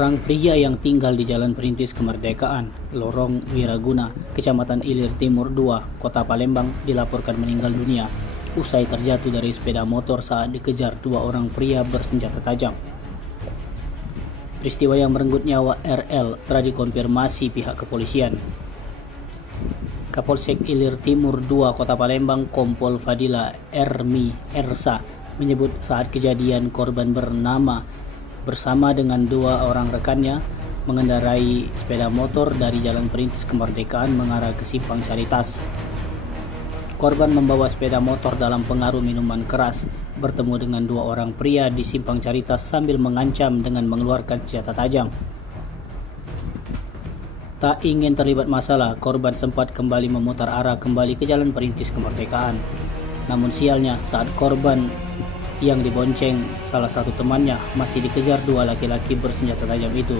orang pria yang tinggal di Jalan Perintis Kemerdekaan, Lorong Wiraguna, Kecamatan Ilir Timur 2, Kota Palembang dilaporkan meninggal dunia usai terjatuh dari sepeda motor saat dikejar dua orang pria bersenjata tajam. Peristiwa yang merenggut nyawa RL telah dikonfirmasi pihak kepolisian. Kapolsek Ilir Timur 2 Kota Palembang Kompol Fadila Ermi Ersa menyebut saat kejadian korban bersama dengan dua orang rekannya mengendarai sepeda motor dari Jalan Perintis Kemerdekaan mengarah ke Simpang Caritas. Korban membawa sepeda motor dalam pengaruh minuman keras, bertemu dengan dua orang pria di Simpang Caritas sambil mengancam dengan mengeluarkan senjata tajam. Tak ingin terlibat masalah, korban sempat kembali memutar arah kembali ke Jalan Perintis Kemerdekaan. Namun sialnya, saat korban yang dibonceng salah satu temannya masih dikejar dua laki-laki bersenjata tajam itu.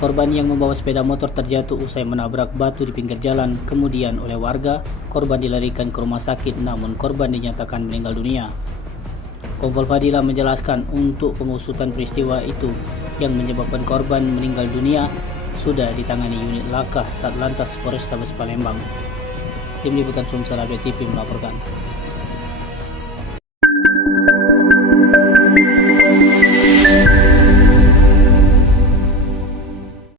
Korban yang membawa sepeda motor terjatuh usai menabrak batu di pinggir jalan. Kemudian oleh warga, korban dilarikan ke rumah sakit, namun korban dinyatakan meninggal dunia. Kompol Fadila menjelaskan untuk pengusutan peristiwa itu yang menyebabkan korban meninggal dunia sudah ditangani unit laka Satlantas Polrestabes Palembang. Tim Liputan Sumsel TV melaporkan.